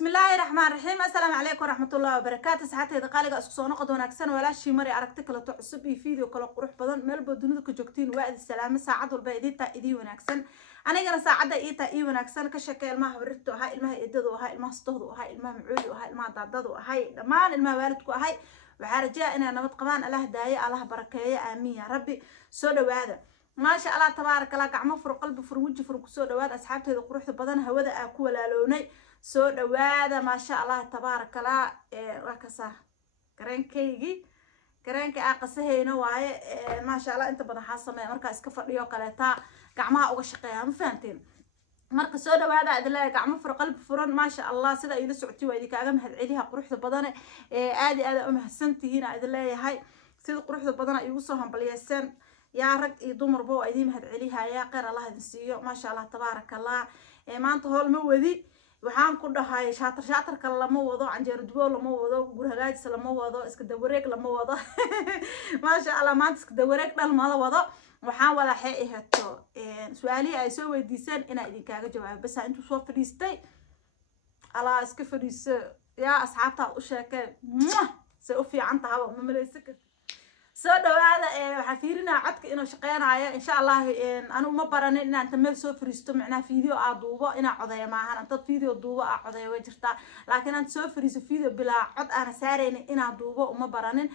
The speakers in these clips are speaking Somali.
بسم الله الرحمن الرحيم. السلام عليكم ورحمة الله وبركاته. ساعتها إذا قالك أسكسونا قد وناكسن ولا شيء مري أركتك لا تعصب فيديو كلا قروح بدن مال بدون كجوكتين وقت السلام ساعد والباقي تا إيدي وناكسن أنا جنا ساعد إيه إيه وناكسن كشكل الماء برتو هاي الماء إددو هاي الماء استهدو هاي الماء معولي وهاي الماء ضددو هاي ما الماء والدكو هاي وعرجاء إن أنا متقبان الله داية الله بركاية آمين يا ربي. سودا وهذا ما شاء الله تبارك الله قعمو فر قلب فر وجه فر سودا وهذا أصحابته إذا قروح بدن هودا أكو ولا لوني soo dhawaada ما شاء الله تبارك الله وكسا kareenka aqasahayna waaye ما شاء الله inta badan xasamay marka iska fadhiyo kaleeta gacmaha uga shaqeeyaa ma fahanteen marka soo dhawaada adilaa gacmo fur qalb furan ما شاء الله sida ay la socotay waa idinka mahad celiha quruxda badan aad u mahadsantihiin adilaayahay sida quruxda badan ay ugu soo hambaliyaysan yaa rag iyo dumarba waa idin mahad celiha yaa qeer Allah idin siiyo ما شاء الله تبارك الله maanta hool ma wadi waxaan ku dhahay shaatarka lama wado canjeer dubo lama wado gurhagaajis lama wado iska dawareeg lama wado ma sha Allah maanta iska dawareeg dal ma la wado waxaan wada xeehato su'aalihi ay soo weydiiseen ina idin kaaga jawaabo bas intuu soo fadhiistay ala iska fadhiiso yaa asxaabta u sheekay si u fiican tahay ma maleysaka soo dhawaada waxa fiirinaa codka inuu shaqeynaayo insha Allah anu ma baranin inaan tameel soo fariisto macnaa video aad duubo ina codeeyo maahan inta video duubo aad codeeyo way jirtaa laakiin aan soo fariiso video bilaa cod aan saareen ina duubo uma baranin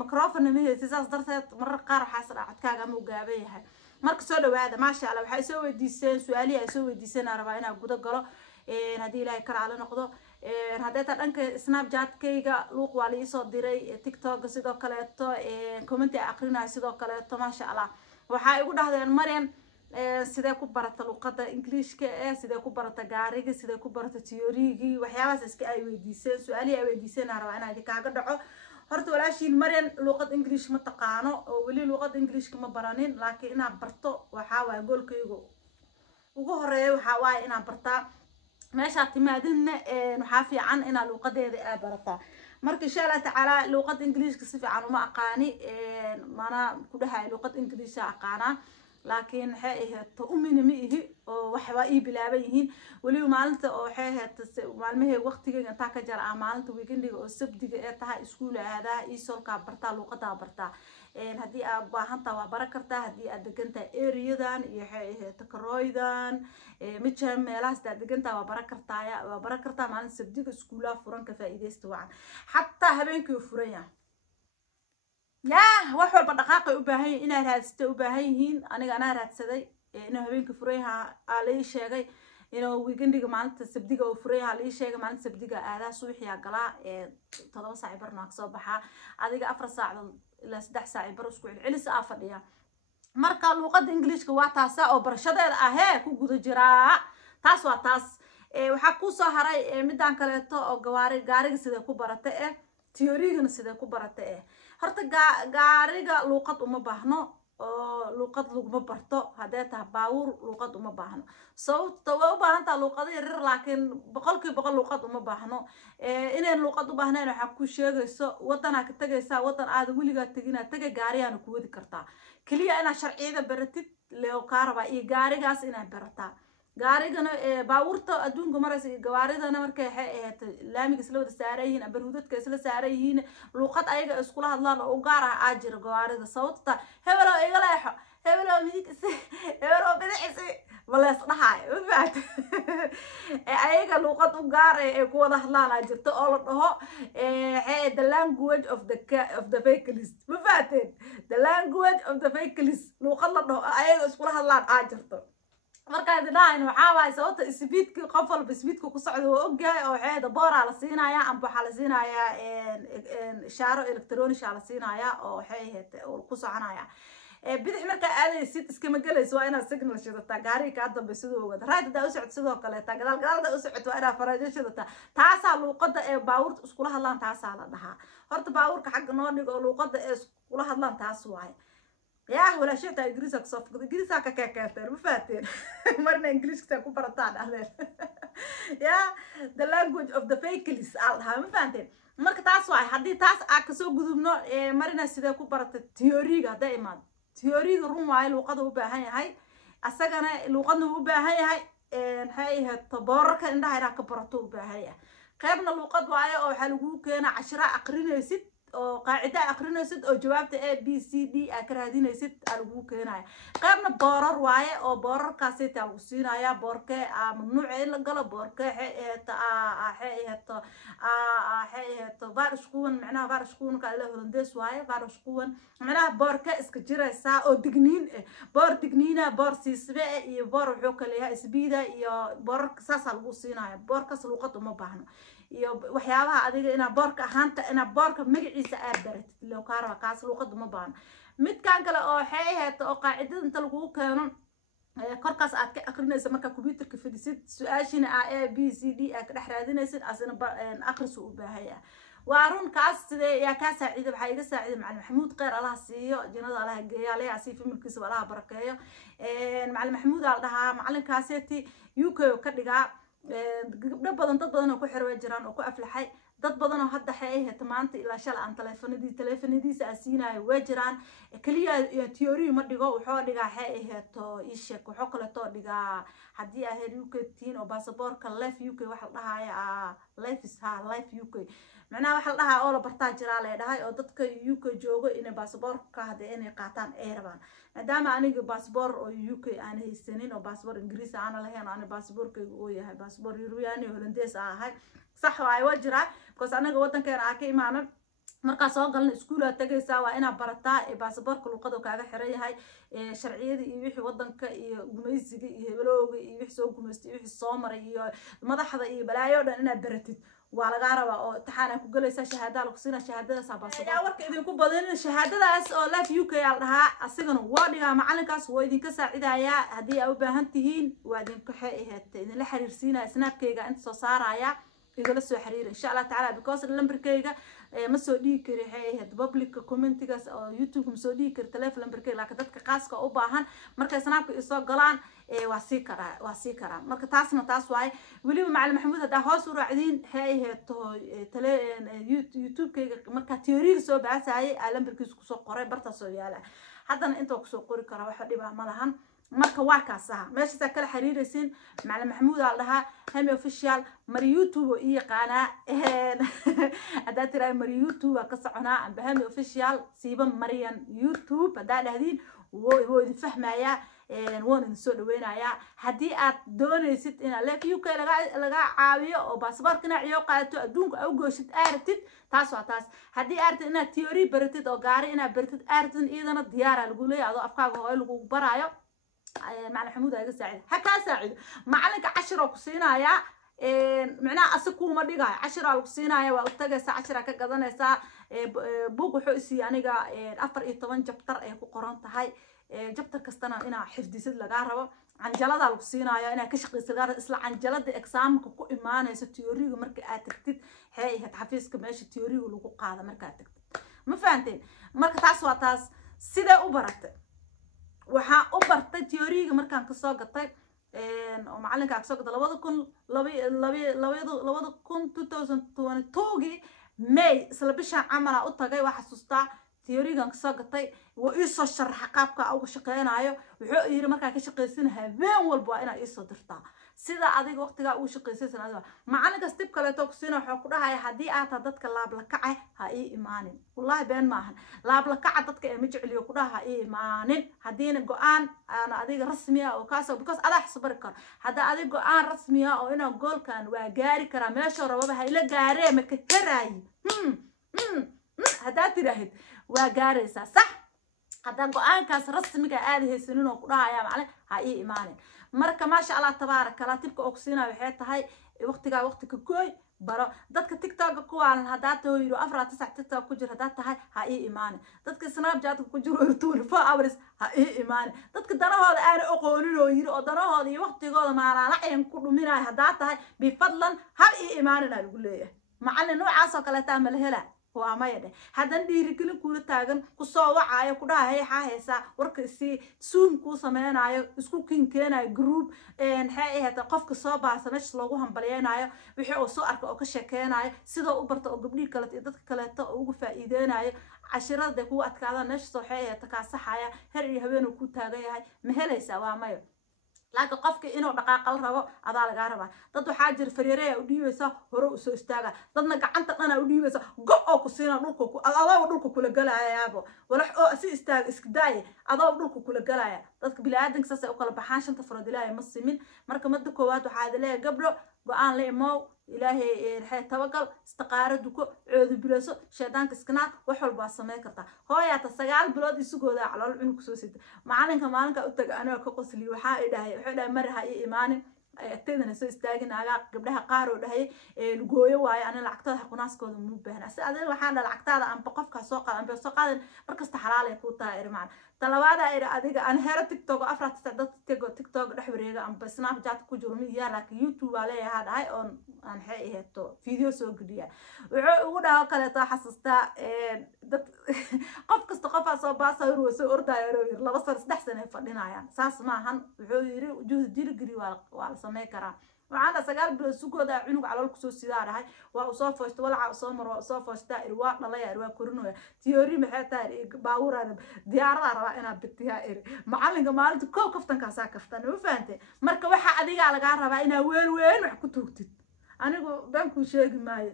microphone ma heesisaas darteed marar qaar waxa sida codkaaga ma gaaban yahay marka soo dhawaada ma sha Allah waxay soo weydiiseen su'aalihi ay soo weydiiseen araba ina guda galo hadii ilaahay karaale noqdo hadday ta dhanka snapchat-kayga luuq waa la soo diray tiktok sidoo kale comment aqrinay sidoo kale ma sha Allah waxa igu dhahdeen Maryam sidee ku barata luqadda Englishka sidee ku barata gaariga sidee ku barata theory-gi waxyaabahaas iska ay weydiiseen su'aalihi ay weydiiseen araba inay kaaga dhaco horta walaashiin Maryam luqad English ma taqaano oo wali luqad Englishka ma baranin laakiin inaan barto waxa waa goolkaygu ugu horeeyo waxa waa inaan bartaa meesha timaadina waxa fiican ina luqadeeda ay barataa marka insha Allah taala luqad Englishka si fiican uma aqaani mana ku dhahay luqad English aqaana laakiin waxay ahayd umina ma ihi oo waxba ii bilaabay yihiin wali maalinta oo waxay ahayd maalmaha waqtigeena ta ka jar maalinta weekendiga oo sabdiga ee tahay iskuul aada ii solka bartaa luqada bartaa hadii aad baahantaa waa baran kartaa hadii aad degantaa area-dan iyo waxay ahayd Karooydan mijam meelahaas aad degantaa waa baran kartaa maalin sabdiga iskuulaha furan ka faa'iideysto waan hatta habeenkii furan yahay wax walba dhaqaaqay u baahan yihiin inay raadsato u baahan yihiin aniga ana raadsaday inuu habeenkii furayaha aalay sheegay inuu weekendiga maalinta sabdiga oo furayaha aalay sheegay maalinta sabdiga aadaa suuxiya galaa 7 saac barna ka soo baxa adiga 4 saacadood ilaa 3 saac bar isku celis fadhiya marka luqadda Englishka waa taas oo barashadeeda ku guda jiraa taas waa taas waxa ku soo haray midaan kaleeto oo gaariga sida ku barata theory-gana sida ku barata horta gaariga luqad uma baahno oo luqad lagu barto haday tahay baawur luqad uma baahno sababtoo waa u baahan tahay luqad yar laakiin boqolkiiba luqad uma baahno inay luqad u baahnaan waxa ku sheegayso wadana ka tagaysa wadan aad wiliga tagina taga gaariyana ku wadi kartaa kaliya ina sharciyada baratid loo kaaraba iyo gaarigaas ina barataa gaarigana baawurta adduunka maraysa gawaaridana markay ahayd laamiga isla wada saarayeen abarhudadka isla saarayeen luqad ayaga isku hadlaan oo gaar ah ajir gawaarida sababta hebelo iga leexo hebelo midig hebelo bidixisi wala isdhahay wafaat ayaga luqad u gaar ah ku wada hadlaan ajirto oo la dhaho the language of the fakeless wafaateen the language of the fakeless luqad la dhaho ayaga isku hadlaan ajirto marka dadaan waxa waay sababta isbiidka qof walba isbiidka ku socdo oo ogahay oo xeeda boora la siinaya amba waxa la siinaya ishaaro electronic la siinaya oo xeeyad oo ku soconaya bidix marka aadaysid iska magalayso waa inaad signal shidata gaariga ka dambe sidoo wada raadada u socod sidoo kale ta gadaal u socod waa inaad farajo shidata taasa luqada baawurta isku hadlaan taasa la dhahaa horta baawurka xaq noo dhigo luqada isku hadlaan taas waay ولا شيء تا إنجليزي كصف إنجليزي كككتر مفاتين مرنا إنجليزي تكون برتان أهلين the language of the fakeless علها مفاتين مرك تاس واي حدي تاس أكسو جذبنا مرنا سيدا كون برت تيوريجا دائما تيوريجا روم واي لوقته بهاي هاي السجنة لوقته بهاي هاي هاي هالتبارك إنها هنا كبرتو بهاي قيبنا الوقت وعي أو حلقو كان عشرة أقرين ست أو قاعدة أقرين ست أو جوابت A B C D أكرهدين ست ألقو كان قيبنا بارر وعي أو بارر كاسيت ألقسين يا بارك ممنوع إلا قلا بارك حي بارش قون معناها بارش قون كله هولنديس وعي بارش قون معناها بارك إسكجرة ساعة أو دقنين بار دقنينة بار سيسبع يبار وحوك اللي إسبيدا يا بار ساس القصينا بار كاس الوقت وما بحنا يا وحياها هذه أنا بارك هانت أنا بارك مجلس أبرت لو كارا كاس الوقت وما بحنا مت كان كلا أو حي أو قاعدة أنت لقوه كانوا كركاس أقرنيسا marka computerka fadhisid su'aashina A B C D ka dhaxraadinaysid asina akhris u baahaya وارون كاس يا كاس عيد بحاجة كاس عيد مع محمود غير الله سيو جنود الله جيا ليه عسيف من كيس ولا بركيه مع محمود على معلم كاسيتي يوكي وكدغا gabdho badan dad badan oo ku xirway jiraan oo ku aflaxay dad badan oo hadda xeeyay tamaanta ilaa shal aan telefonadiisa asiinayo way jiraan kaliya theory ma dhigo wuxuu dhigaa xeeyay to isheek wuxuu kale to dhigaa hadii ahayd UK tiin oo passport life UK waxa la dhahayaa life is ha life UK macnaha waxa la dhahaa oo la bartaa jiraa leedahay oo dadka UK joogo inay passport ka hadee inay qaataan ay rabaan maadaama aniga passport oo UK aan haysanin oo passport Ingiriis aan lahayn aan passportkaygu oo yahay passport European iyo Hollandees ahay sax waay wajira because anaga wadankeena aan ka imaanan marka soo galna iskuul tagaysaa waa ina barataa passportka luqada kaaga xiran yahay sharciyada iyo wixii wadanka iyo gumaysiga iyo hebelowga iyo wixii soo gumaystay wixii soo maray iyo madaxda iyo balaayo dhan ina baratid waa laga rabaa oo taxana ku galaysa shahaada lagu siina shahaadada passport yaa warka idinku badan shahaadadaas oo Life UK al dhaha asigana waa dhiga macalinkaas waa idinka saacidaya hadii ay u baahan tihiin waa idinku idin la xiriirsiina snapkayga inta soo saaraya igala soo xiriir insha Allah taala because lambarkayga ma soo dhigi kari hay'ad public commentigas oo YouTube ma soo dhigi kari telefoon lambarkayga laakiin dadka qaaska u baahan markay snapka isoo galaan waa sii kara marka taasna taas waay waliba macallin maxamuud hada hoos u raacdiin hay'ad YouTube kayga marka theory soo baasayay lambarkiisa ku soo qoray barta soo yaala haddana inta ku soo qori kara waxa dhibaa ma lahan marka waa kaasaha meesha kala xiriiraysin macallin maxamuud al dhaha hemi official mar YouTube iyo yaqaana hada tiray mar YouTube ka soconaa amba hemi official siiba mariyan YouTube hada dhahdin woo idin fahmaya waan soo dhaweynaya hadii aad doonaysid in Life UK laga caawiyo oo passportkina ciyo qaato adduunka aw gooshid aartid taas waa taas hadii aartid inaad theory baratid oo gaari inaad baratid aartid iyadana diyaar lagu leeyahay adoo afkaaga hooyo lagu barayo معلم حمود هاي ساعد حكا ساعد معلنك 10 كسينايا معناها اسكو ما دغاي 10 كسينايا waa utagaysa 10 ka gadanaysa buug wuxuu isi aniga 14 jabtar ay ku qoran tahay jabtar kastana ina xifdisid laga rabo canjalada lagu siinayo ina ka shaqeysid isla canjalada exaamka ku imaanayso theory-ga marka aad tagtid hay'ad xafiiska meesha theory-ga lagu qaado marka aad tagtid ma fahanteen marka taas waa taas sida u baratay waxaan u bartay theory-ga markaan ka soo gatay oo macalinka ka soo gatay 2022 May isla bisha camal u tagay waxa xasuustaa theory-gan ka soo gatay oo ii soo sharax qaabka ugu shaqeynayo wuxuu yiri markaa ka shaqeysan habeen walba ina ii soo dirtaa sida adiga waqtiga uu shaqeysan adiga macalinka step kale to ku siina waxa ku dhahay hadii aad dadka laab la kacay ha ii imaanin wallahi been ma ahan laab la kaca dadka ee ma jeceliyo ku dhahay ii imaanin hadiina go'aan ana adiga rasmi ah oo kaasoo because adaa xisbar kar hada adiga go'aan rasmi ah oo ina goolkan waa gaari kara meesha rabada ha ila gaaree ma ka heraay hada tiraahid waa gaaraysa sax hada go'aankaas rasmiga aad haysanin oo ku dhahay macallin ha ii imaanin marka ma sha Allah tabaaraka la tibka oksina waxay tahay waqtiga gooy baro dadka TikTok ku waan hada tooyiro 4 TikTok ku jira hada tahay ha ii imaanin dadka Snapchat ku jiro 24 hours ha ii imaanin dadka danahooda aan aqoonin oo yiri oo danahooda iyo waqtigooda maalaalaceen ku dhuminaay hada tahay bi fadlan ha ii imaanin lagu leeyahay macallin noocaas oo kale taa ma la helaa waa ma yade hadan dhiirigelin kula taagan ku soo wacayo ku dhahay haysa warka si zoom ku sameeyanayo isku kinkeenayo group hay'ada qofka soo baasana loogu hambalyeeyo wixii uu soo arko oo ka sheekeenayo sida uu barto oo gabdhiga kale iyo dadka kale ugu faa'iideynayo casharada ku adkaada meesha soo hay'ada ka saxaya har iyo habeen ku taagan yahay ma helaysa waa mayo laakiin qofka inuu dhaqaaqal rabo adaa laga rabaa dad waxaa jira fariireeya u dhiibaysa hore u soo istaaga dadna gacanta dhana u dhiibaysa go oo ku siina dhulka ku adoo dhulka kula galayaabo walax oo si istaag iska daay adoo dhulka kula galaya dadka bilaadanka saas ay u kala baxaan shanta farood ilaahay ma simin marka mada koowaad waxaa leeyahay gabdho go'aan la imow ilaahay waxay tabagal istiqaaro duko coodu bilayso shaydaanka iskanaad wax walba sameey kartaa hooyata 9 bilood isugooda calool cunug soo sida maalinka u taga aniga ka qosli waxa ay dhahay maraha iyo imaanin agteedana soo istaagin aga gabdhaha qaar oo dhahay lugooyo waayo ana lacagtada xaqunaaskooda mu baahna si adeer waxaan lacagtada aan qofka soo qaadan markasta xalaal ay ku tahay irmaan talabaada ay adiga aan hero TikTok afraad dad TikTok dhex wareega aan Snapchat ku jiro miyaa laakiin YouTube waa leeyahay dhahay oo aan heeto video soo gudbiya wuxuu ugu dhaho kale taa xasuusta dad qof kasta qof soo baasay oo soo ordayo laba sar saddex sano fadhinayaan saas ma ahan wuxuu yiri juhd dirgiri waa sameey karaa waxaana 9 bilood sugooda cunug calool ku soo sidaarahay waa u soo foosto walaa soo maro soo foosta irwaa dhalay irwaa korinooya theory maxay tahay baawurada diyaarada raba inaad bitiyaa macalinka maalinta koow kaftanka saa kaftan u fahamtay marka waxa adiga laga rabaa inaad weyn wax ku toogtid anigu banku sheegi maayo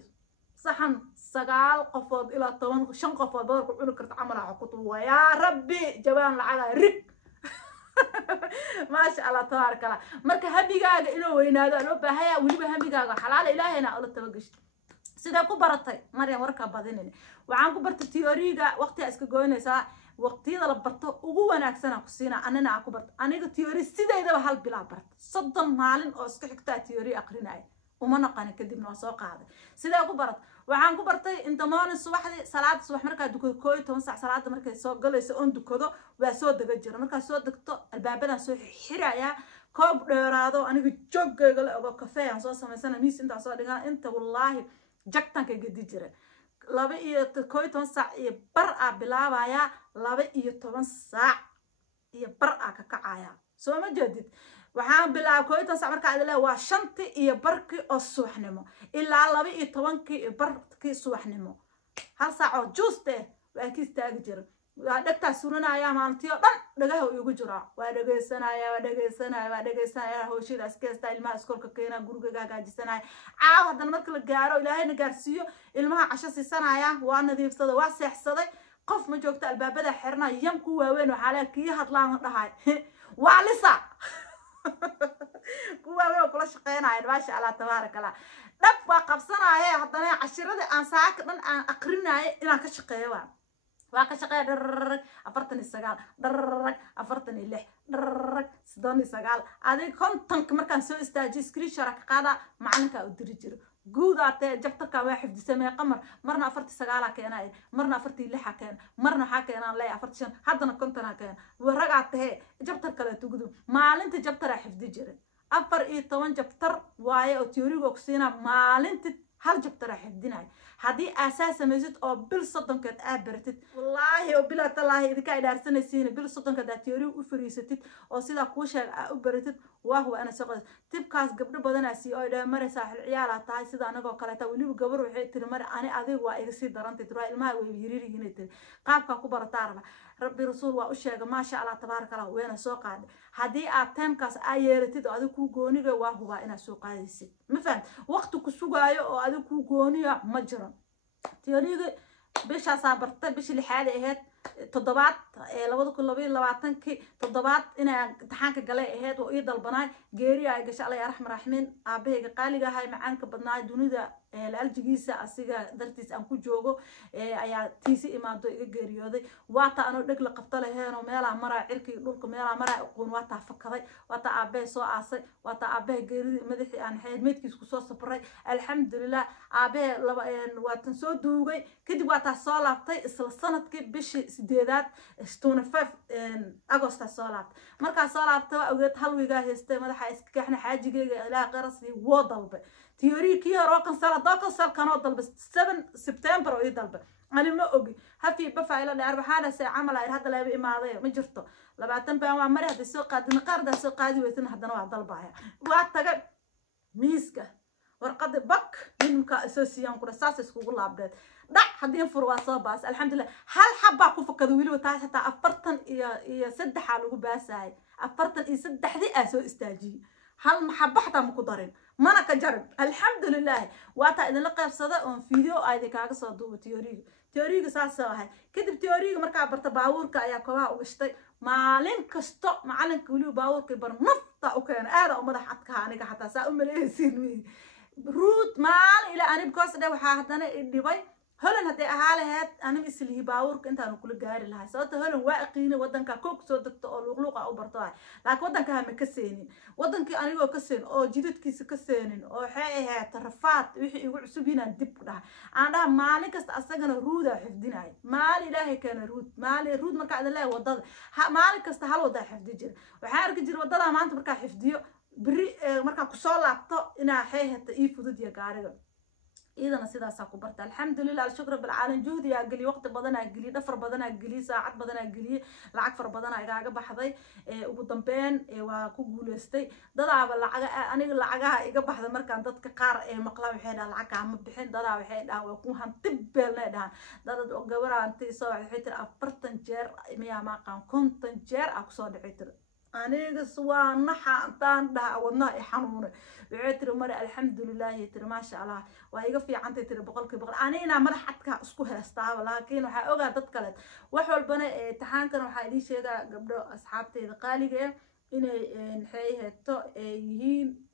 saxan 9 qofood ilaa 15 qofood badarku cunug karta camal ah ku tuwa ya rabbi jabaan lacaga rig ما شاء الله تبارك الله marka habigaaga inuu weynaado loo baahaya waliba habigaaga xalaal ilaahayna oo la tabagasho sida ku baratay Maryam warka badinina waxaan ku bartay theory-ga waqti iska gooynaysa waqtiyada la barto ugu wanaagsan ku siina anana ku barto aniga theory sideedaba hal bilaa barto 30 maalin oo iska xigta theory aqrinay uma naqan kadibna soo qaaday sida ku barat waxaan ku bartay inta maalin subaxdii salaad subax marka dukado 12 saac salaada markay soo galayso on dukado waa soo daga jira marka soo dagto albaabadan soo xiraya koob dheeraado aniga joogayga la ogo kafee aan soo sameysana miis inta soo dhigan inta wallahi jagtanka gadi jira 12 saac iyo bar a bilaabaya 12 saac iyo bar a ka kacaya soo ma jeedid waxaan bilaab 12 saac marka aad waa 5 iyo barkii oo subaxnimo ilaa 12 barkii subaxnimo hal saac oo juuste waa ki istaagi jira waa dhagta suranaya maalintii oo dhan dhagaha ugu jira waa dhageysanaya hooshida iskasta ilmaha iskoolka keena guriga hagaajisanaya caaw hadan marka la gaaro ilaahayna gaarsiiyo ilmaha casho siisanaya waa nadiifsada waa seexsaday qof ma joogta albaabada xirna yam ku waaweyn waxa la kii hadlaan dhahay waa lisa kuwa way kula shaqeynayaan ma sha Allah tabaaraka Allah dab waa qabsanaya hadana casharada aan saaka dhan aan aqrinayo inaan ka shaqeeyo waa ka shaqeeyo 49 46 69 adig kontank markaan soo istaaji screenshot ka qaada macalinka u diri jiro guudaate jabtarka waa xifdisamay qamar marna 49 keenay marna 46 keen marna waxa keenan lay 45 hadana kontan keen waragaatay jabtar kale tugudu maalinta jabtar xifdi jiray 14 jabtar waaye oo theory-ga ku siina maalinta hal jabtar xifdinay hadii asaas sameeysid oo bil 30 aad bartid wallahi oo bil tallaahi idinka idaarsanaysiin bil 30 aad theory u fariisatid oo sida ku sheeg u baratid waa huwa ana shaqo tibkaas gabdho badan asi oo ilaa maray saaxil ciyaala tahay sida anaga kale taa waliba gabar waxay tiri mar ani adiga waa iga sii darantay tiro ilmaha way yiriiriin tiri qaabka ku barataa rabbi rasuul waa u sheegay ma sha Allah tabaaraka Allah weena soo qaaday hadii aad timekaas ay yeelatid adiga ku gooniga waa huwa ina soo qaadaysid ma fahant waqti ku sugaayo oo adiga ku gooniya ma jiro theory-ga bisha saabartay bishi lixaad ahayd toddobaad 2022 toddobaad inay imtixaanka galay ahayd oo ii dalbanay geeri ay gashay Allah yarxam raxmin aabahayga qaaliga ahay macaanka badnaa dunida aljigiisa asiga dartiis aan ku joogo ayaa tiisi imaado iga geeriyooday waata anoo dhag la qabta laheeno meelaha maraa cirkii dhulka meelaha maraa aqoon waata fakaday waata aabahay soo aasay waata aabahay geeridi madaxii aan xeedmeedkiis ku soo sabray alxamdulillah aabahay waatan soo duugay kadib waata soo laabtay isla sanadkii bishii 8aad 25 August soo laabtay marka soo laabtay waa ogeed hal wiiga heystay madaxa iska kaxna xaajigeyga ilaa qarasii woo dalbay theory kii hore kan sala dooka sal kanoo dalbay 7 September oo dalbay ani ma ogi hafi bafaayla dhaar waxaana say camal ay hadda leeyo imaaday ma jirto 20 baan waa maray hadii soo qaadin qaarda soo qaadi weysan hadana waa dalbaya waa tagay miiska warqad bak ninka association ku rasaas iskugu laabdeed dhac hadii fur waa soo baas alxamdulillah hal xabba ku fakado wili taas hata 40 iyo 3 lagu baasaay أفرتن إنسان دحدي أسو استاجي هل محبة حتى مقدرين ما أنا كجرب الحمد لله واتا إذا لقى بصدق فيديو أيدي كاغا صدو تيوريغ ساسا هاي كدب تيوريغ مركا برتا باوركا أيا كوها وغشتي مالين كستو معلن كوليو باوركا برنفتا وكان آدا ومدح عدكا أنيكا حتى سا أماليسين روت مال إلى أنا بكوس ده وحاهدنا الدبي هلن هدي أهالهات أنا مثل باورك أنت أنا كل جاري لها سوت هلن واقعين ودن كوك صدق لغلوق أو برطاي لكن ودن كهم كسينين ودن كأنا جو كسين أو جدود كيس كسينين أو حقيقة ترفعت وحي يقول سبينا الدب ده أنا مالك أستأجر رودا حفظناي مالي لا كان رود مالي رود ما قاعد لا وضد مالك استحال وضع حفظ جر وحارك جر وضد ما أنت بركا حفظيه بري مركا كسول لابتو إنا حيه تأيفودد يا جارجا إذا نسيدا ساكو برتا الحمد لله الشكر بالعالم جهدي أقلي وقت بدنا أقلي دفر بدنا أقلي ساعات بدنا أقلي العكفر بدنا إجا بحضي وبضمبين وكوجولستي ضلع بالعجا أنا العجا إجا بحض مركان ضد كقار مقلام حين العكا عم بحين ضلع حين أو يكون هنتبل لها ضد جورا أنت سوى حيتر أفرتن جير ميا ما كان كنت جير أقصد حيتر أنا قصوا نحى أنتان ده ودنا يحنون بعتر مرة الحمد لله يتر ما شاء الله وهيقف في عن تتر بقول أنا مرة حتى أسكوها استعب لكن وحأوجا تتكلم وحول بنا تحان كانوا حايلين شيء قبل أصحابتي قالي إن نحيه تو يهين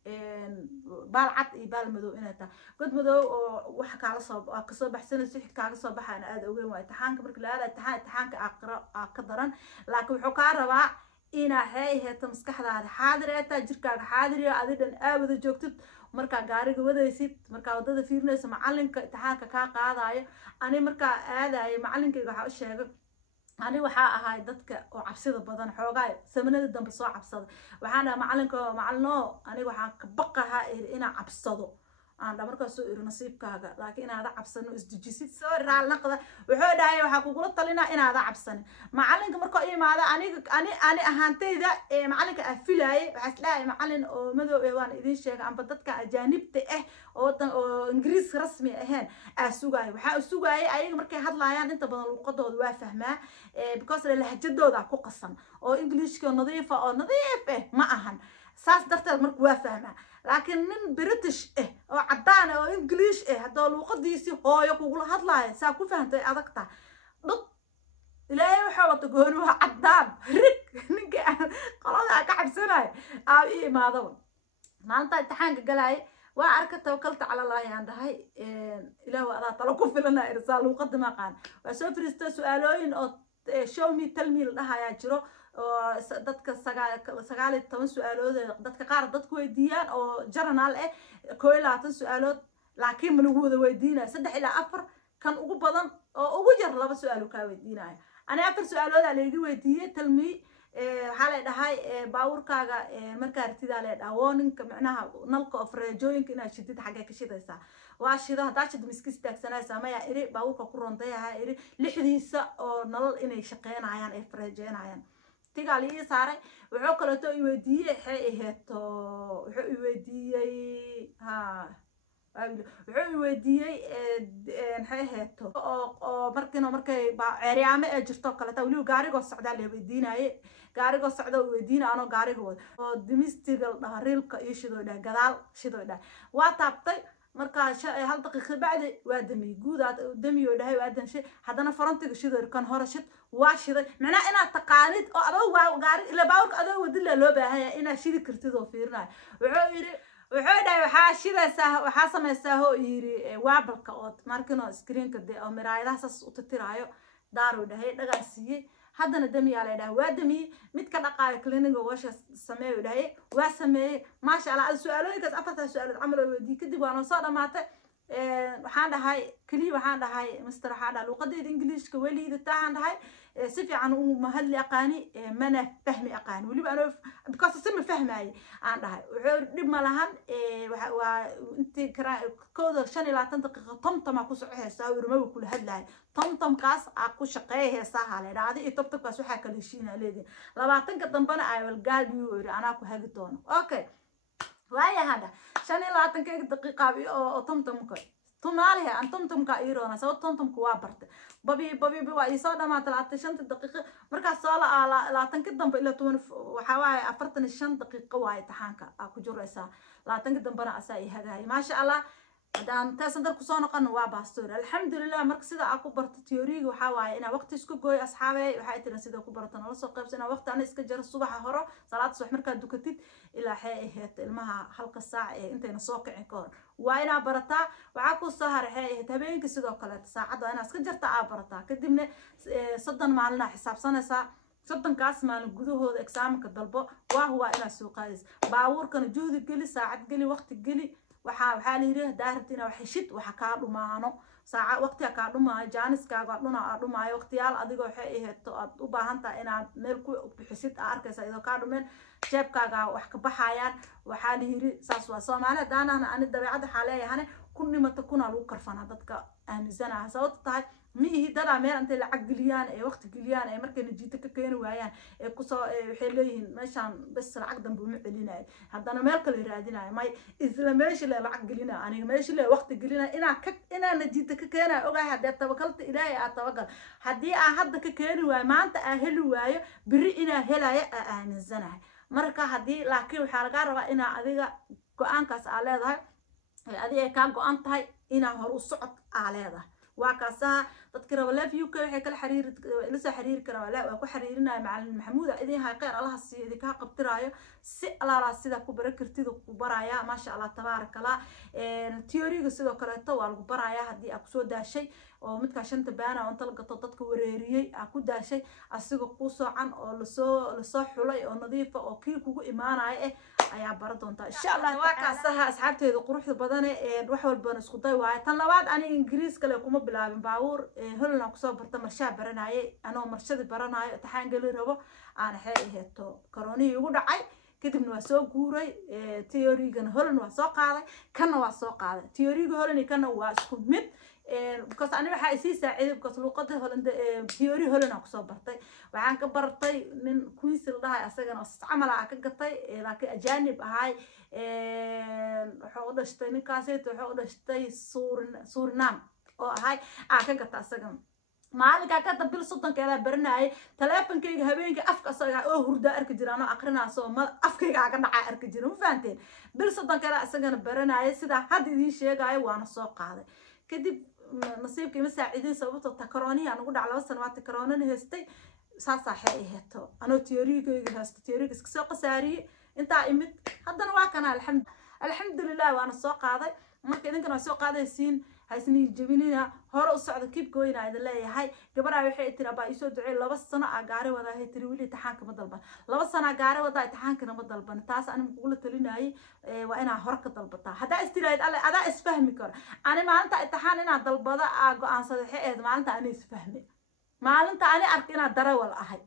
بالعط بالمدو إن تا قد مدو وحكى على صوب كصوب حسن سيحك على صوب حنا هذا وين وتحان كبرك لا تحان كأقرأ قدرا لكن حكى ربع إنا هاي تمسكح هذا حاضر أنت جرك حاضر يا عدد أبدا جوكت مركا جارك وده يسيت مركا وده في ناس معلن كتحاك كهذا أنا مركا هذا معلن كجح الشيء أنا وحاء هاي دتك وعبسيد بدن حوجاي سمنة الدم بصاع عبسيد وحنا معلنو أنا وحاك بقى هاي إنا عبسيده أنا مركز سوء نصيب كهذا لكن هذا عبسنا إزدجسيت سوء على نقطة وحود هاي وحكوا قلت لنا إن هذا عبسنا معلنك مركز إيه ماذا أنا أهانتي ذا معلنك أفلاي حسلاي معلن ومدو إيوان إذا شيء عم بدتك أجانب تأه أو إنجليز رسمي أهان السوقي السوقي أي مركز هذا يعني أنت بدل القدر وافهمه because اللهجة ده كو قصن أو إنجليش كنظيفة أو نظيفة ما أهان ساس درت مركز وافهمه لكن من بريتش أو عدان أو إنجليش هذا الوقت يصير هو يقول هذا ساكو فهمت أذكته ضد لا يحاول تقولوا عدان رك نجى خلاص كعب سنة أو إيه ما ضل ما أنت تحنق قلاي وأركت توكلت على الله يعني هاي إله هذا طلقوا في لنا إرسال وقدم قان وسوف سؤالين أو show me tell me لها يا جرو dadka sagaal iyo toban su'aalood dadka qaar dadku weydiiyaan oo journal koo iyo labaatan su'aalood laakiin ma lagu wada weydiinaya 3 ilaa 4 kan ugu badan oo ugu yar 2 su'aalo ka weydiinaya ana 4 su'aalood aan leeyahay weydiiyay talmi waxa la dhahay baawurkaaga markaa artida la dhahay warning macnaha nalka of rajooyinka inaad shidid xagee ka shidaysaa waa shida hadaa shid miskis taagsanaysa ma yaa iri baawurka ku rondayaha iri lixdiisa oo nalal inay shaqeynayaan ay farajeenayaan تقالي صاري وعقله تو يوديه حيهته ويوديه ها ويوديه حيهته أو مركي عريامة أجرتو كلا توليو قارق الصعدة اللي بيدينه قارق الصعدة ويدينه أنا قارق هو دمستيقل نهريل كيشدو ده قدال شدو ده واتابطي marka hal daqiiqo bacdi waa dami guud aad dami oo dhahay waa dan shay hadana farantiga shido kan hore shid waa shiday macnaa inaad taqaanid oo adoo waa gaari ila baawrka adoo wadilla loo baahan yahay inaad shidi kartid oo fiirnaa wuxuu dhahay waxa shidaysaa waxa sameeysaa oo yiri waabalka oo markino screenka oo miraayadaha sas u tirtiraayo daaru dhahay dhagaasiyay haddana dami yaa leedahay waa dami mid ka dhaqaayo clinic washa sameeyo dhahay waa sameeyay ma sha Allah su'aalooyinkaas afarta su'aalood amal weydii kadib waan soo dhamaatay waxaan dhahay kaliya waxaan dhahay mister waxaan dhahay luqadda ingiriiska waliida taan dhahay si fiican uu mahadli aqaani mana fahmi aqaan waliba ana because si ma fahmay aan dhahay wuxuu dib ma lahan waa intii kooda 25 daqiiqo tamtama ku socohaysaa urma kula hadlay tamtam kaas ku shaqeeyaysaa haleedaadi iyo tabtabkaas waxa kala heshiina leedin 20 ka dambana ay wal gaadhiyo ana ku hagi doono okay وايا هذا شان لا تنكيك دقيقة أو طمطم كوي tumaaliha aan tumtumka iiroona sabab tumtumku waa bartay babi waa isoo dhamaatay 35 daqiiqo markaas soo la 20 dambe ilaa 20 waxa waaye 45 daqiiqo waaye taxaanka ku jiraysaa 20 dambena asaa i hagaay maasha Allah hadaan taasan dar ku soo noqon waa baastoor alxamdulillah marka sida aan ku barto theory waxa waaye ina waqti isku gooy asxaabay waxa ay tiran sida ku barato nala soo qaybsana waqti aan iska jaro subaxa hore salaad subax marka dukatid ilaa xeeheed ilmaha halka saac ee intayna soo kicin koor waa ina barataa waxa ku soo harxay habeenkii sidoo kale saacada ina iska jarta aa barataa kadibna 3 maalin xisaabsanaysa 3 kaas maalin gudahooda exaamka dalbo waa huwa ina soo qaadis baawurkana juhdi gali saacad gali waqti gali waxa la yiraahdaa daartina wax xishid waxa ka dhumaano saaca waqtiga ka dhumaa jaaniskaaga dhumaayo waqtiyaal adigoo waxay aheeto aad u baahan tahay inaad meel ku bixisid arkaysa idoo ka dhumeen jeebkaaga wax ka baxayaan waxa la yiri saas waa Soomaaliya daanaana aan dabeecad xaleeyahane kun nimata kuna lagu karfana dadka aaminsanaha sababta tahay mihi dada meel intay lacag geliyaan ee waqti geliyaan ee markay najiita ka keen waayaan ee ku soo waxay leeyihiin meeshan bas lacag dambe uma celinay haddana meel kale raadinay may isla meeshii la lacag gelina aniga meeshii la waqti gelina ina najiita ka keenay ogahay hadda tawakalta ilaahay aad tawakkal hadii aan hadda ka keeni waayo maanta aan heli waayo biri ina helaya aaminsanahay marka hadii laakiin waxa laga rabaa ina adiga go'aankaas aad leedahay adiga ka go'an tahay ina hor u socod aad leedahay وكاسا تذكر ولا فيو كي كل حرير لسه حرير كنا ولا وكو حريرنا مع محمود إذا هاي قير الله سي إذا كها قبترايا الله راس سيدا كبر كرتيد كبرايا ما شاء الله تبارك الله تيوري سيدا كلا طوال كبرايا هدي أكسو دا شيء ومتكاشن تبانا وانت لقطة تدك وريري أكو دا شيء أسيقو قوسو عن أو لسو حولي أو نظيفة أو كي كوكو إيمانا ayaa baradonta insha Allah waakasaha asxaabteedu quruxda badan ee wax walba isku day waay tan labaad ani Ingiriis kale kuma bilaabin baawur holna ku soo barta marsha baranaaye anoo marshada baranaayo taxaan gali rabo aan heeto corona ugu dhacay kadibna waa soo guuray theory-gan holna waa soo qaaday kana waa soo qaaday theory-ga holna kana waa isku mid because أنا waxaa isii saaciday because luqadda Holland theory Holland ku soo bartay waxaan ka bartay nin Queens la dhahay asagana camal ah ka gatay laakiin ajaanib ahay wuxuu u dhashtay ninkaasayto wuxuu u dhashtay Suriname oo ahay ka gatay asagana maalinka ka dambil 30 kala barnaay teleefankayga habeenka afka asaga oo hurda arki jiraan oo aqrinaaso ma afkayga ka dhacay arki jiraan ma fahanteen bil 30 kala asagana baranaay sida had idin sheegay waana soo qaaday kadib نصيبك مساعدين سببته تكروني أنا قد على وصل ما تكرونني هستي صاحي هتو أنا تيوريك هست تيوريك سوق ساري أنت عمت هذا نواكنا الحمد لله وأنا السوق هذا ما كنا كنا السوق هذا يسين هيسني جبينينا هرو الصعد كيف كوينا هذا لا هاي قبل على وحي ترى بقى يسود عيل لبس سنة عقاري وذا هي تريولي تحانك مضلبا لبس سنة عقاري وذا تحانك مضلبا تاس أنا مقولة تلينا هاي وأنا هرك ضلبتها هذا استيراد هذا اسفهمي كر أنا ما أنت اتحان أنا ضلبضة عن صديقي ما أنت أنا اسفهمي ما أنت أنا أركينا درا ولا أحد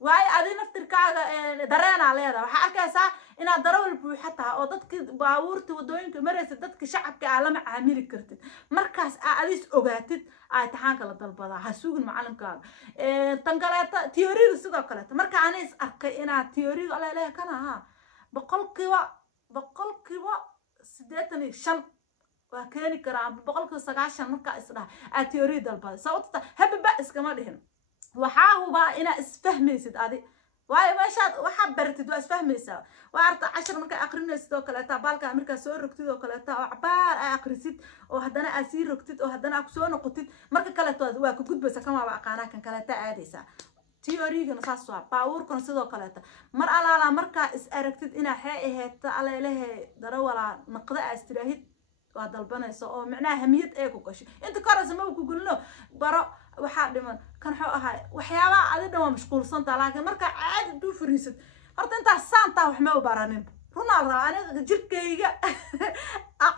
واي أدي نفترك درينا عليها وحكيسا إن درول بوحتها أو دتك باورت ودوينك مريس دتك شعبك عالم عامل كرتد مركز أديس أوجاتد تحانك للضربة هسوق المعلم قال تنقلت تيوري الصدق قالت مركز أنيس أركي إن تيوري على ليه كان ها بقول كوا سدتني شن وكاني كرام بقول كوا سقاشن مركز إسرع تيوري ضربة صوتها هب بأس كمان هنا وحاهو إنا اسفهميسد أدي واي ماشاد waxa bartid waa isfahmaysaa waarta 10 marka aqrinaysid kale ta balka marka soo rogtid oo kale ta cabaar ay aqrisid oo hadana aad sii rogtid oo hadana ku soo noqotid marka kale waa ku gudbaysa kama waa aqaana kan kale ta aadaysa theory-gan saas waa power-kan sidoo kale ta mar alaala marka is aragtid ina heeyta aleelahay darawala naqda astiraahid waa dalbanayso oo macnaha hamiyad ay ku gasho inta korasma ku gulno baro waxa dhiman kan xoo ahay waxyaaba adina waa mashquulsanta laakiin marka caadi du fariisid horta inta saanta wax ma u baranin runal raba aniga jirkayga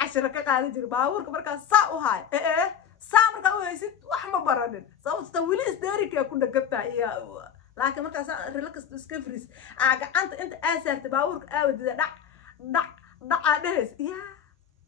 عشرة كقاعدة جري باورك مركز ساعة وهاي ساعة مركز وهيسيد وح ما برانين ساعة تطولي إصدارك يا كنا قبتها يا لكن مركز ريلاكس تسكفريس أنت أسرت باورك أود دع نهس يا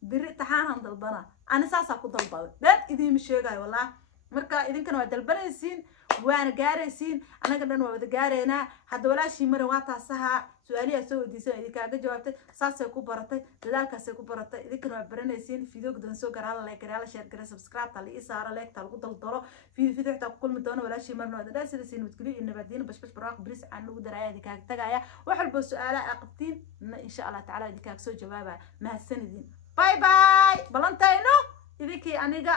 بريت حانا ضلبنا أنا ساسا كنت ضلبنا بين إذا مش جاي والله مركز إذا كانوا ضلبنا يسين وأنا جارسين أنا كنا نود جارينا هذا ولا شيء مرة واتا سها سؤالي سو ديسان إذا كاجا جوابتي ساسة كبرتي لذلك ساسة كبرتي إذا كانوا برنيسين فيديو قدرن سو قرا لايك قرا شير قرا سبسكرايب تالي إسارة لايك تالو دلدلو فيديو حتى كل مدونه ولا شيء مرنا هذا سيدا سين وتقولي إن بعدين بس براق بريس عنه دراية إذا كاج تجايا وحلبوا سؤال أقبتين إن شاء الله تعالى إذا كاج سو جوابه مع السندين باي باي بلانتينو إذا كي أنيجا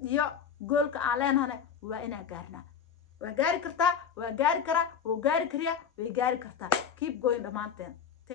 يو قولك علين هنا وإنا قارنا وقاري كرتا وقاري كرا وقاري كريا وقاري كرتا keep going دمانتين